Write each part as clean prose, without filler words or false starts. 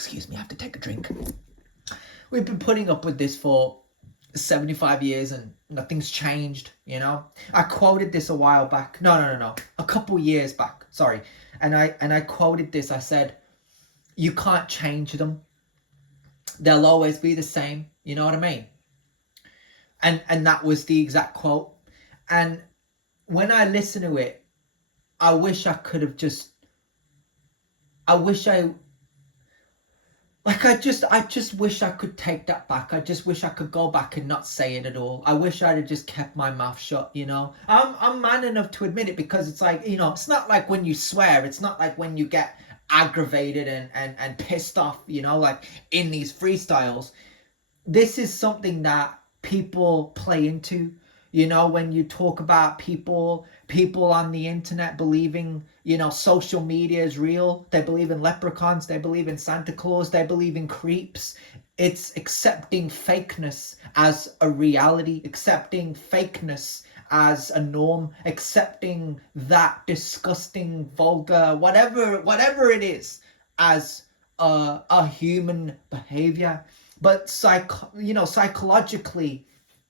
Excuse me, I have to take a drink. We've been putting up with this for 75 years and nothing's changed, you know. I quoted this a while back. No. A couple years back. Sorry. And I quoted this. I said, you can't change them. They'll always be the same. You know what I mean? And that was the exact quote. And when I listen to it, I wish I could have just, I just wish I could take that back. I just wish I could go back and not say it at all. I wish I'd have just kept my mouth shut, you know. I'm man enough to admit it, because it's like, you know, it's not like when you swear, it's not like when you get aggravated and pissed off, you know, like in these freestyles. This is something that people play into, you know, when you talk about people on the internet believing, you know, social media is real. They believe in leprechauns, they believe in Santa Claus, they believe in creeps. It's accepting fakeness as a reality, accepting fakeness as a norm, accepting that disgusting, vulgar, whatever it is, as a human behavior. But psychologically,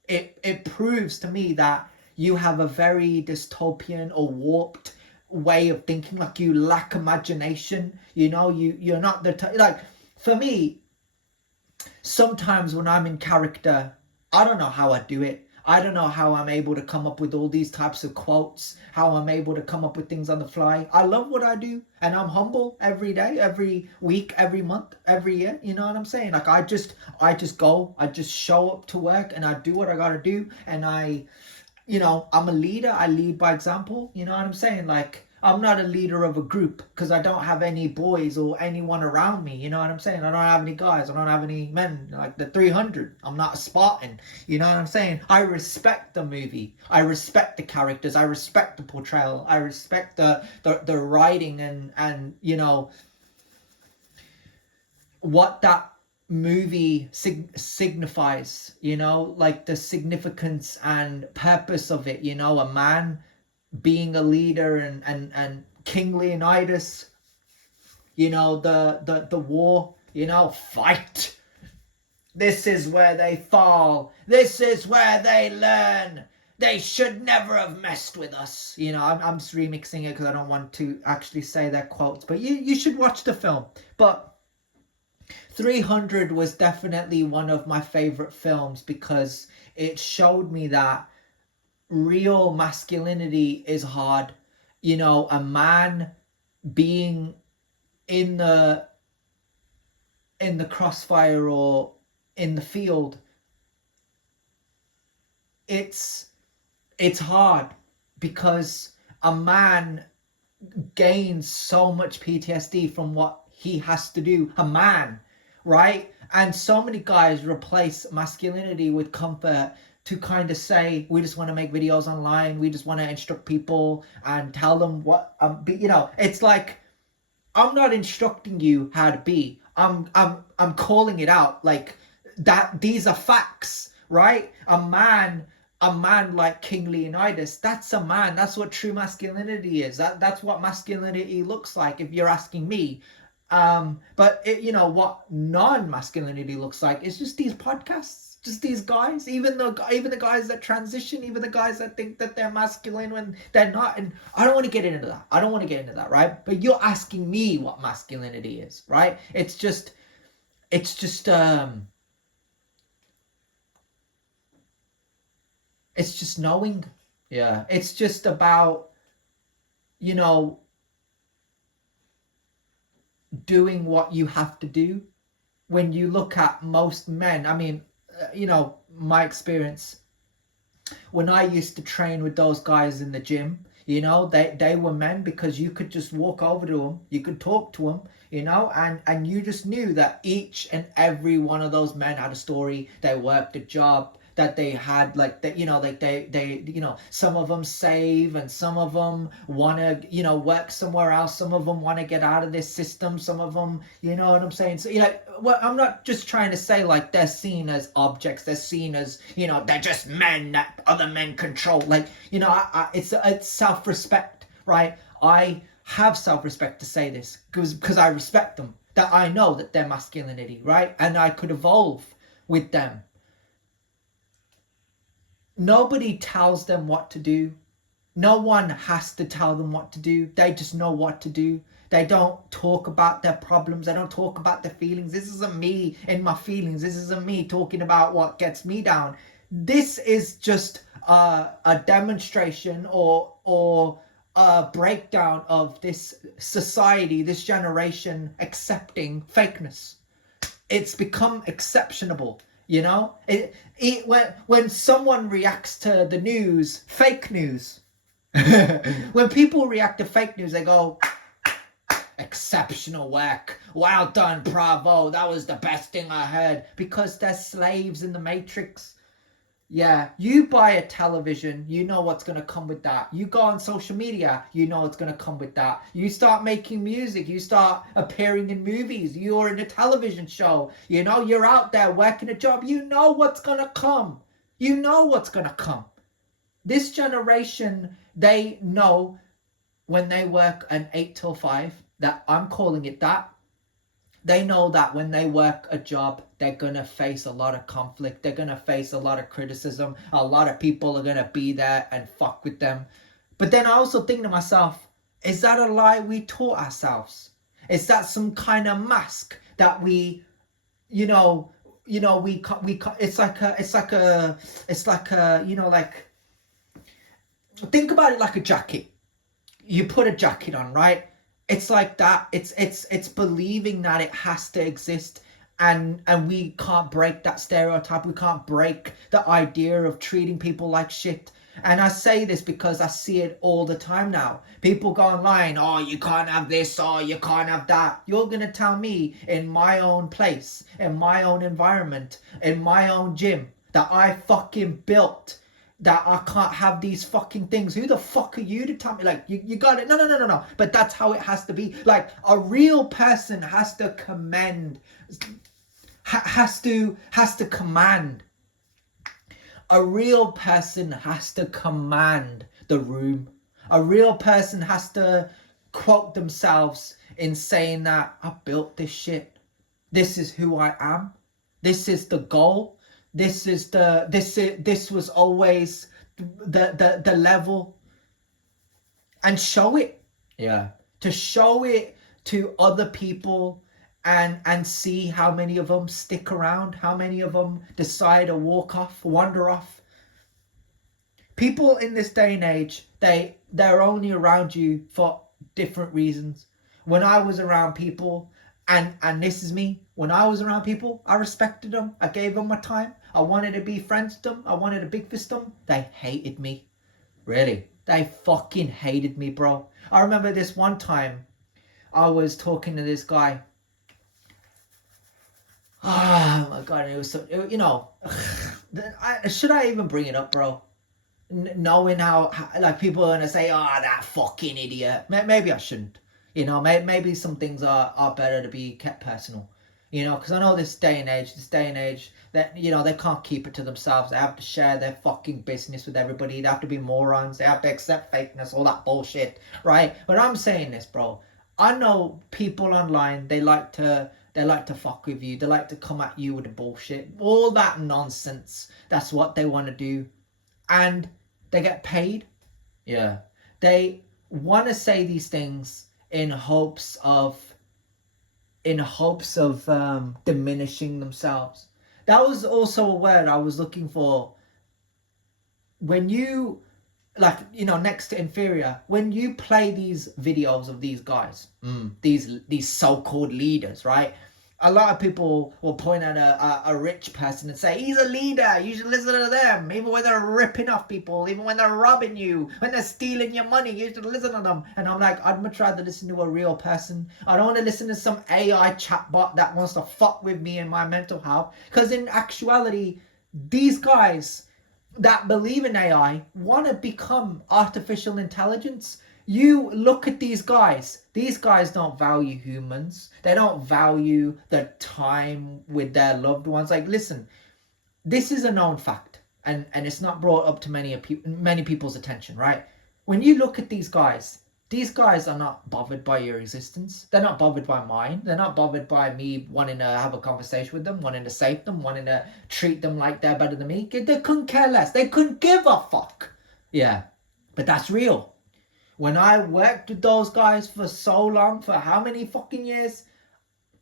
it proves to me that you have a very dystopian or warped way of thinking. Like, you lack imagination, you know. You're not like, for me, sometimes when I'm in character, I don't know how I do it. I don't know how I'm able to come up with all these types of quotes, how I'm able to come up with things on the fly. I love what I do, and I'm humble every day, every week, every month, every year. You know what I'm saying? Like, I just show up to work and I do what I gotta do, and I'm a leader. I lead by example. You know what I'm saying? Like, I'm not a leader of a group because I don't have any boys or anyone around me. You know what I'm saying? I don't have any guys. I don't have any men like the 300. I'm not a Spartan. You know what I'm saying? I respect the movie. I respect the characters. I respect the portrayal. I respect the writing and you know, what that movie signifies, you know, like the significance and purpose of it. You know, a man being a leader, and King Leonidas, you know, the war, you know, fight. This is where they fall. This is where they learn. They should never have messed with us. You know, I'm just remixing it because I don't want to actually say their quotes, but you should watch the film. But 300 was definitely one of my favorite films because it showed me that real masculinity is hard. You know, a man being in the crossfire or in the field, it's hard because a man gains so much PTSD from what he has to do. A man, right? And so many guys replace masculinity with comfort to kind of say, we just want to make videos online, we just want to instruct people and tell them what you know. It's like, I'm not instructing you how to be. I'm calling it out, like that. These are facts, right? A man like King Leonidas, that's a man. That's what true masculinity is. That's what masculinity looks like, if you're asking me. But you know what non-masculinity looks like is just these podcasts, just these guys, even the guys that transition, even the guys that think that they're masculine when they're not. And I don't want to get into that. Right? But you're asking me what masculinity is, right? It's just knowing. Yeah, it's just about, you know, doing what you have to do. When you look at most men, I mean, you know, my experience when I used to train with those guys in the gym, you know, they were men because you could just walk over to them, you could talk to them, you know, and you just knew that each and every one of those men had a story. They worked a job that they had, like that, you know, like they you know, some of them save and some of them want to, you know, work somewhere else. Some of them want to get out of this system. Some of them, you know what I'm saying? So, you know, well, I'm not just trying to say like they're seen as objects. They're seen as, you know, they're just men that other men control. Like, you know, it's self-respect, right? I have self-respect to say this because I respect them. that I know that they're masculinity, right? And I could evolve with them. Nobody tells them what to do. No one has to tell them what to do. They just know what to do. They don't talk about their problems. They don't talk about their feelings. This isn't me in my feelings. This isn't me talking about what gets me down. This is just a demonstration or a breakdown of this society, this generation accepting fakeness. It's become exceptionable. You know, when someone reacts to the news, fake news, when people react to fake news, they go, exceptional work, well done, bravo, that was the best thing I heard, because they're slaves in the matrix. Yeah, you buy a television, you know what's going to come with that. You go on social media, you know what's going to come with that. You start making music, you start appearing in movies, you're in a television show, you know, you're out there working a job, you know what's going to come. You know what's going to come. This generation, they know when they work an 8 till 5, that I'm calling it that. They know that when they work a job, they're going to face a lot of conflict. They're going to face a lot of criticism. A lot of people are going to be there and fuck with them. But then I also think to myself, is that a lie we taught ourselves? Is that some kind of mask that we, you know, it's like a, you know, like, think about it like a jacket. You put a jacket on, right? It's like that. It's believing that it has to exist, and we can't break that stereotype. We can't break the idea of treating people like shit. And I say this because I see it all the time now. People go online, oh, you can't have this, oh, you can't have that. You're gonna tell me in my own place, in my own environment, in my own gym that I fucking built, that I can't have these fucking things? Who the fuck are you to tell me? Like, you got it. No. But that's how it has to be. Like, a real person has to commend, has to command. A real person has to command the room. A real person has to quote themselves in saying that I built this shit. This is who I am. This is the goal. This was always the level, and show it. Yeah. To show it to other people and see how many of them stick around, how many of them decide to walk off, wander off. People in this day and age, they're only around you for different reasons. When I was around people, and this is me, when I was around people, I respected them. I gave them my time. I wanted to be friends with them. I wanted to big fist them. They hated me. Really. They fucking hated me, bro. I remember this one time I was talking to this guy. Oh my God. It was so, you know, should I even bring it up, bro? Knowing how, like, people are going to say, oh, that fucking idiot. Maybe I shouldn't. You know, maybe some things are better to be kept personal. You know, because I know this day and age, that, you know, they can't keep it to themselves. They have to share their fucking business with everybody. They have to be morons. They have to accept fakeness, all that bullshit, right? But I'm saying this, bro. I know people online, they like to fuck with you. They like to come at you with the bullshit. All that nonsense. That's what they want to do. And they get paid. Yeah. They want to say these things in hopes of diminishing themselves. That was also a word I was looking for. When you, like, you know, next to inferior, when you play these videos of these guys, these so-called leaders, right? A lot of people will point at a rich person and say, he's a leader, you should listen to them. Even when they're ripping off people, even when they're robbing you, when they're stealing your money, you should listen to them. And I'm like, I'd much rather listen to a real person. I don't want to listen to some AI chatbot that wants to fuck with me and my mental health. Because in actuality, these guys that believe in AI want to become artificial intelligence. You look at these guys don't value humans. They don't value the time with their loved ones. Like, listen, this is a known fact, and it's not brought up to many people's attention, right? When you look at these guys, these guys are not bothered by your existence. They're not bothered by mine. They're not bothered by me wanting to have a conversation with them, wanting to save them, wanting to treat them like they're better than me. They couldn't care less. They couldn't give a fuck. Yeah, but that's real. When I worked with those guys for so long, for how many fucking years,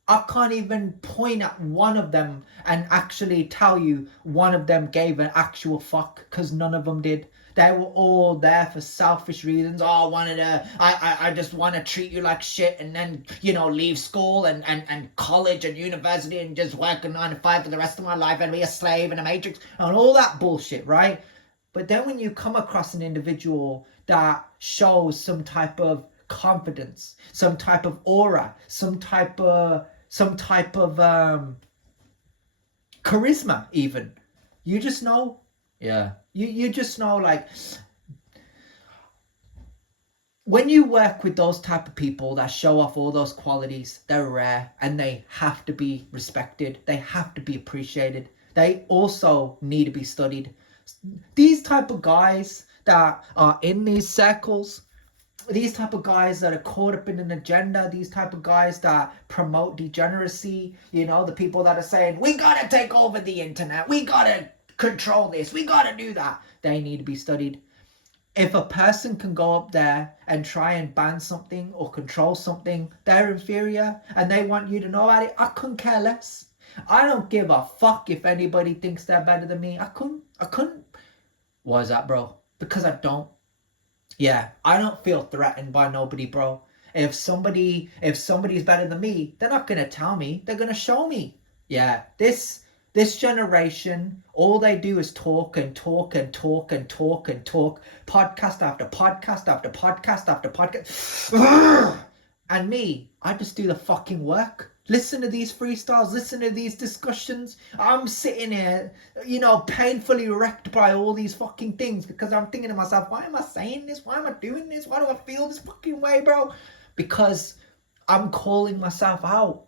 I can't even point at one of them and actually tell you one of them gave an actual fuck, because none of them did. They were all there for selfish reasons. Oh, I just want to treat you like shit, and then, you know, leave school and college and university and just work a 9 to 5 for the rest of my life and be a slave in a matrix and all that bullshit, right? But then when you come across an individual that shows some type of confidence, some type of aura, some type of charisma, even, you just know. Yeah, you just know, like, when you work with those type of people that show off all those qualities, they're rare and they have to be respected. They have to be appreciated. They also need to be studied. These type of guys that are in these circles, these type of guys that are caught up in an agenda, these type of guys that promote degeneracy, you know, the people that are saying, we gotta take over the internet, we gotta control this, we gotta do that, they need to be studied. If a person can go up there and try and ban something or control something, they're inferior and they want you to know about it. I couldn't care less. I don't give a fuck if anybody thinks they're better than me. I couldn't. Why is that, bro? Because I don't. Yeah, I don't feel threatened by nobody, bro. If somebody's better than me, they're not gonna tell me. They're gonna show me. Yeah, this generation, all they do is talk and talk and talk and talk and talk, podcast after podcast after podcast after podcast. And me, I just do the fucking work. Listen to these freestyles, listen to these discussions. I'm sitting here, you know, painfully wrecked by all these fucking things, because I'm thinking to myself, why am I saying this? Why am I doing this? Why do I feel this fucking way, bro? Because I'm calling myself out.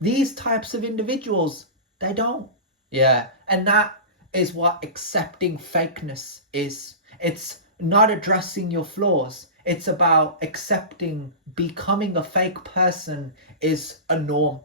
These types of individuals, they don't. Yeah, and that is what accepting fakeness is. It's not addressing your flaws. It's about accepting becoming a fake person is a norm.